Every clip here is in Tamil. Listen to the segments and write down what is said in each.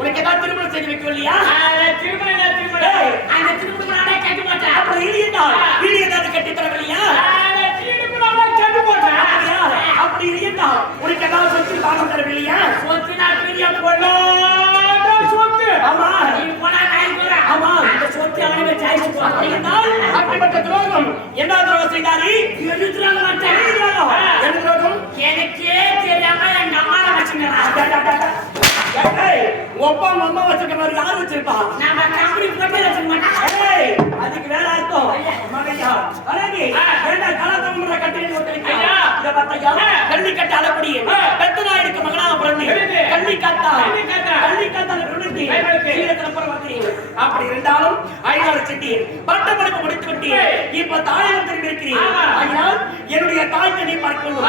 உனக்கு ஏதாவது திருமணம் செய்து வைக்கலையா? கட்டி தரவில்லையா? அப்படி இருந்தா உனக்கு ஏதாவது சொத்து தானம் தரவில்லையா? சொத்து நான் பெரிய பொண்ணு சொத்து. ஆமா நீ போனா காய் போற. ஆமா இந்த சொத்து அவனுக்கு சாய்ஸ் போறான். அப்படிப்பட்ட துரோகம் என்ன துரோகம் செய்தாரி? எழுதுறாங்க மாட்டேன். என்ன துரோகம்? எனக்கே தெரியாம எங்க அம்மாவை வச்சுக்கிறான். ஏய் ஒப்பா அம்மா வச்சிருக்க மாதிரி யார் வச்சிருப்பா? நம்ம கம்பெனி போட்டு வச்சிருக்க மாட்டேன். அதுக்கு வேற அர்த்தம் மகையா. அழகி ஏண்டா கலாதமன்ற கட்டில ஒட்டிருக்கீங்க. இத பார்த்தா கள்ளி கட்ட அளப்படி பெத்தனாயிருக்கு மகனாக பிறந்து கள்ளி கட்டா விழுந்து கீழத்துல போற வந்தீங்க. அப்படி இருந்தாலும் ஐநாறு செட்டி பட்டப்படிப்பு முடித்து விட்டு இப்ப தாயம் திரும்பி இருக்கிறீங்க. அதனால் என்னுடைய தாய்க்கு நீ பார்க்கணும்.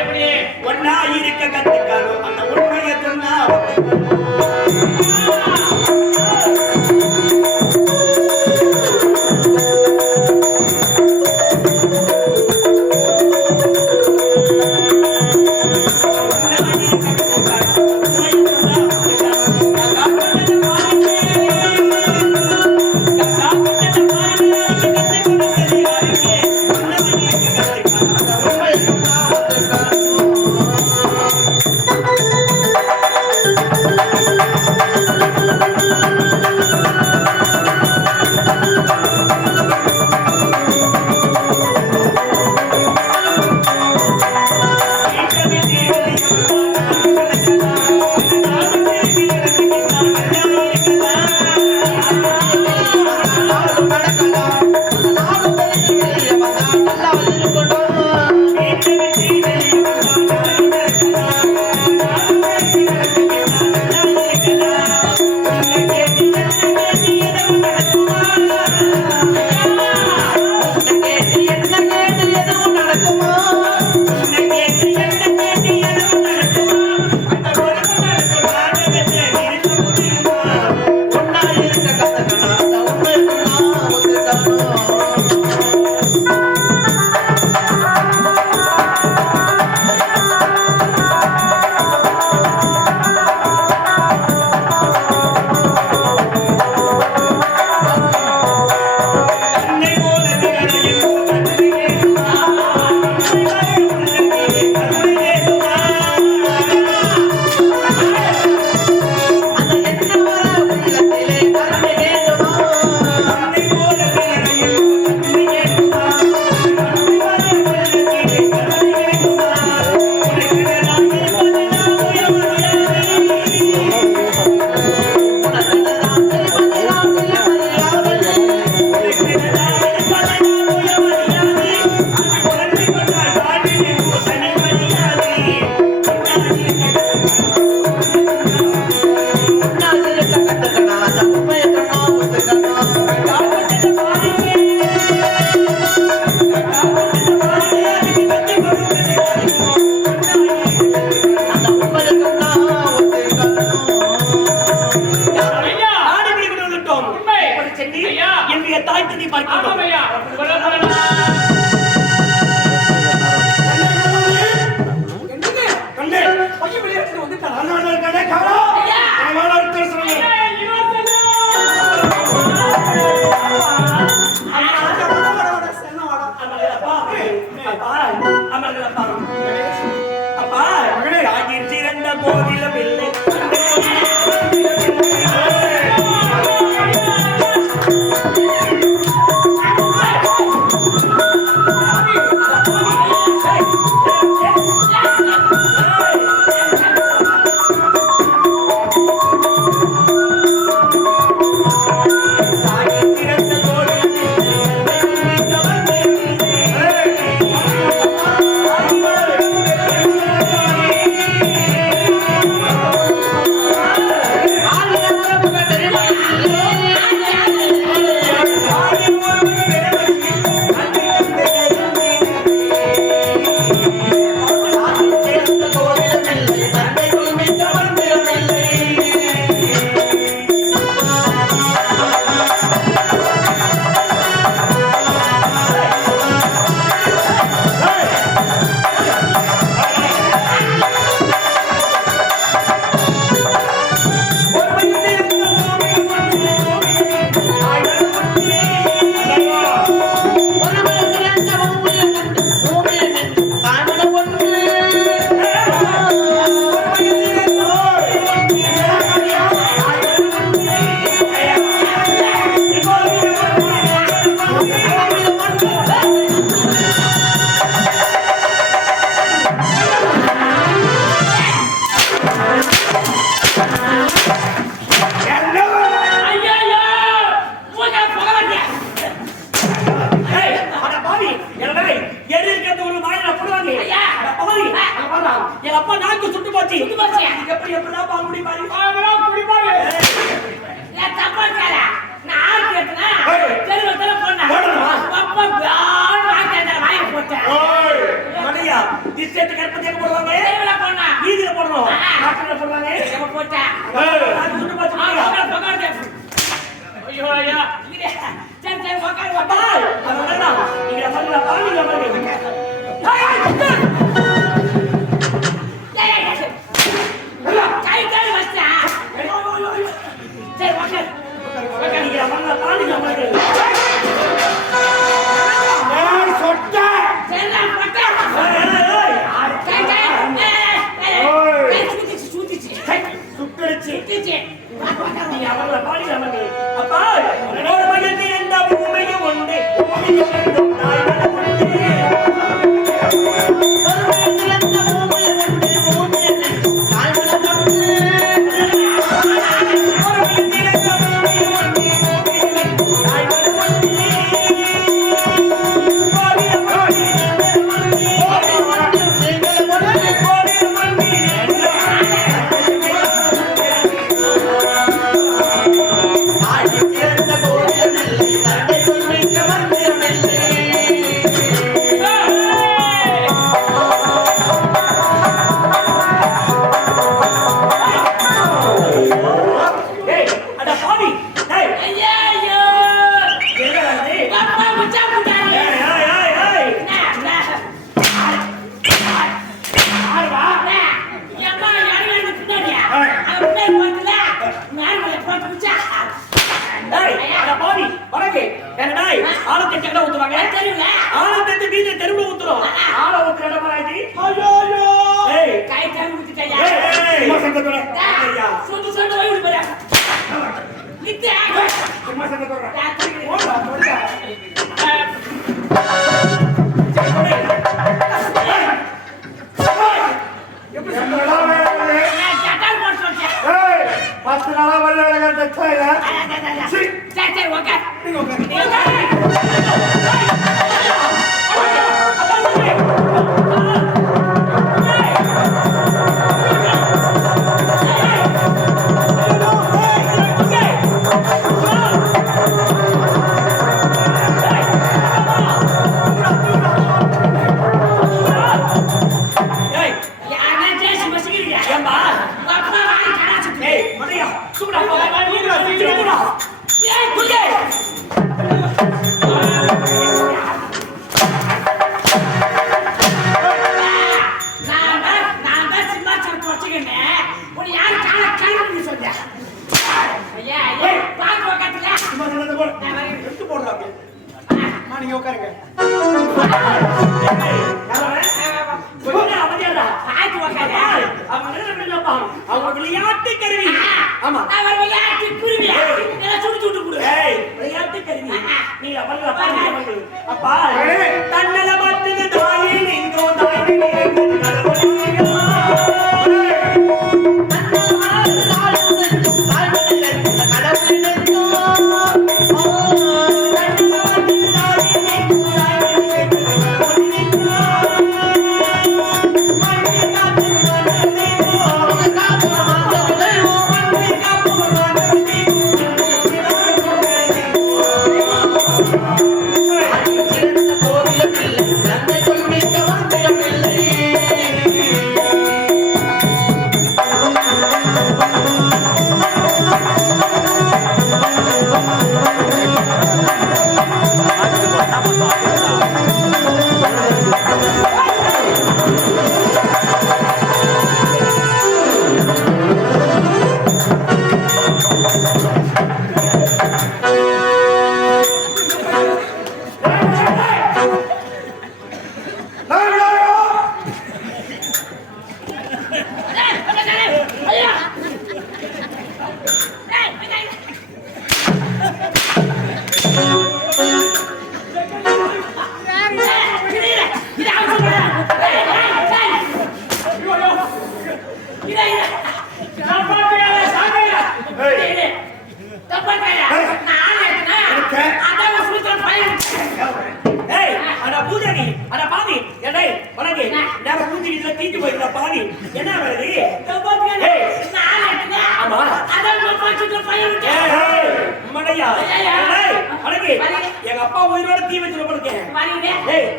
எப்படி ஒன்னா இருக்க கத்துக்கணும். அந்த உண்மையை சொன்னா பாரு எங்க அப்பா நாக்கு சுட்டு போச்சு எப்படி எப்படிலாம் பால் குடிப்பாரு குடிப்பாரு ஏன் தப்பா கேள நான் ஆள் கேட்டனா தெருவுல போனா அப்பா பிரான் வாங்கி போட்டேன் மடையா டிஸ்ட்ரிக்ட் கற்பதியாக போடுவாங்க தெருவுல போனா வீதியில போடுறோம் நாட்டுல போடுவாங்க நம்ம போட்டேன் நாக்கு சுட்டு போச்சு பகார் ஐயோ ஐயா சரி சரி பகார் அப்பா அதனால நீங்க சொல்லுங்க பாருங்க பாருங்க கை கை வச்சா சரி பகார் நீங்க சொல்லுங்க பாருங்க பாருங்க சொட்ட செல்ல போட்டா சுத்திச்சு நீ அவங்கள பாடி நமக்கு அப்பா ஒரு மகன் எந்த பூமியும் உண்டு பூமியும் வேண்டும் தாய்மன உண்டு யார மூஞ்சி இதுல தீட்டு போயிருந்தா பாவி என்ன வருது பாத்துக்க நான் எடுங்க ஆமா அதான் நம்ம சுத்த பையன் மடையா அடங்கி எங்க அப்பா உயிரோட தீ வச்சு போடுறேன் வரீங்க ஏய்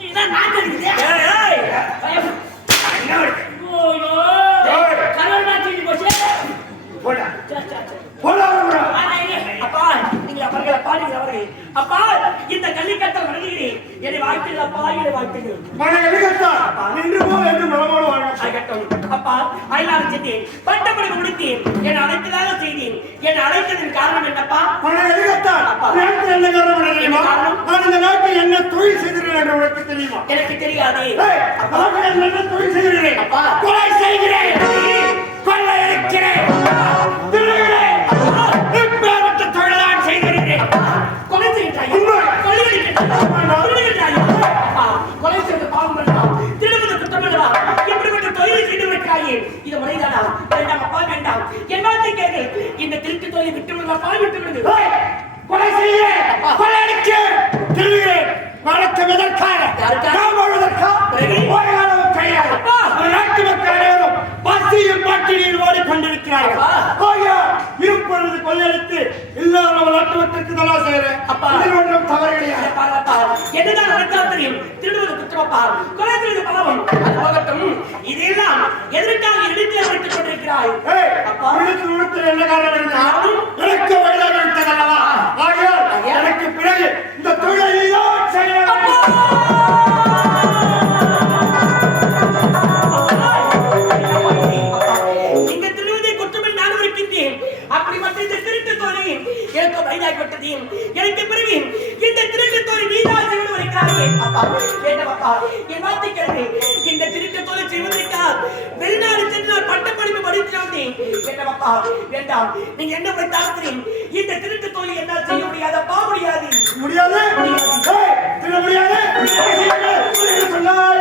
நீதான் நான் தெரியுது ஏய் என்ன ஓயோ கரல் மாத்தி போச்சு போடா சச்சா போடா அப்பா நீங்க அவர்களை பாருங்க அவர்கள் அப்பா இந்த கல்லிக்கட்டல் வருகிறேன் என்னை வாழ்க்கையில் அப்பா என்னை வாழ்க்கையில் நின்று போ என்று மனமோடு வாழ்க்கட்டும் அப்பா அயலாறு சென்றேன் பட்டப்படிப்பு முடித்தேன் என்னை அழைத்ததாக செய்தேன் என்னை அழைத்ததின் காரணம் என்னப்பா என்ன காரணம் தெரியுமா? நான் இந்த நாட்டில் என்ன தொழில் செய்கிறேன் என்று உனக்கு தெரியுமா? எனக்கு தெரியாது என்ன தொழில் செய்கிறேன்? அப்பா கொலை செய்கிறேன், கொள்ளை அடிக்கிறேன், திருடுகிறேன், இப்பேற்பட்ட தொழிலான் செய்கிறேன். கொலை செய்கிறாய் உண்மை. கொலை அடிக்கிறாய் அப்பா கொலை செய்த பாவம் வேண்டாம் திருடுவது குற்றம் அல்லவா இப்படிப்பட்ட தொழிலை செய்து விட்டாயே இது முறைதானா வேண்டாம் அப்பா வேண்டாம் என் வார்த்தை கேள் இந்த திருட்டு தொழிலை விட்டு விடுங்க அப்பா விட்டு விடுங்க கொலை செய்கிறேன், கொள்ளை அடிக்கிறேன், திருடுகிறேன். வழக்கம் எதற்காக? யாருக்காக? நாம் வாழ்வதற்காக? ஓய்வாளவும் கிடையாது. நாட்டு மக்கள் அனைவரும் பசியும் பட்டினியில் ஓடிக்கொண்டிருக்கிறார்கள். அப்பா. ஆகையால் இப்பொழுது கொள்ளையடித்து இல்லாத நாட்டு மக்களுக்கு நல்லா செய்கிறேன். அப்பா. இதில் ஒன்றும் தவறு கிடையாது. என்னதான் நடக்காம தெரியும் திருடுவது குற்றமப்பா கொலை செய்வது பாவம் அது போகட்டும் இதெல்லாம் எதற்காக எடுத்து அமைத்துக் கொண்டிருக்கிறாய் ஏய், அப்பா. உனக்கு என்ன காரணம் என்றால் எனக்கு வயதாக விட்டதல்லவா? ஆகையால் எனக்கு பிறகு இந்த தொழிலை நீதான் செய்ய வேண்டும். இந்த திருவதை குற்றமில் நான் இருக்கின்றேன் அப்படிப்பட்ட இந்த திருட்டு தோழி எனக்கு வயதாகிவிட்டது எனக்கு பிறகு இந்த திருட்டு தோழி நீதான் செய்வது வருகிறாயே அப்பா வேண்டாம் அப்பா என் வார்த்தை கேள்வி இந்த திருட்டு தோழி செய்வதற்கா வெளிநாடு சென்று நான் பட்டப்படிப்பு படித்து வந்தேன் வேண்டாம் அப்பா வேண்டாம் நீங்க என்ன போய் தாக்குறேன் இந்த திருட்டு தோழி என்னால் செய்ய முடியாதப்பா முடியாது முடியாது? ஏய், திருட முடியாது? சொன்னால்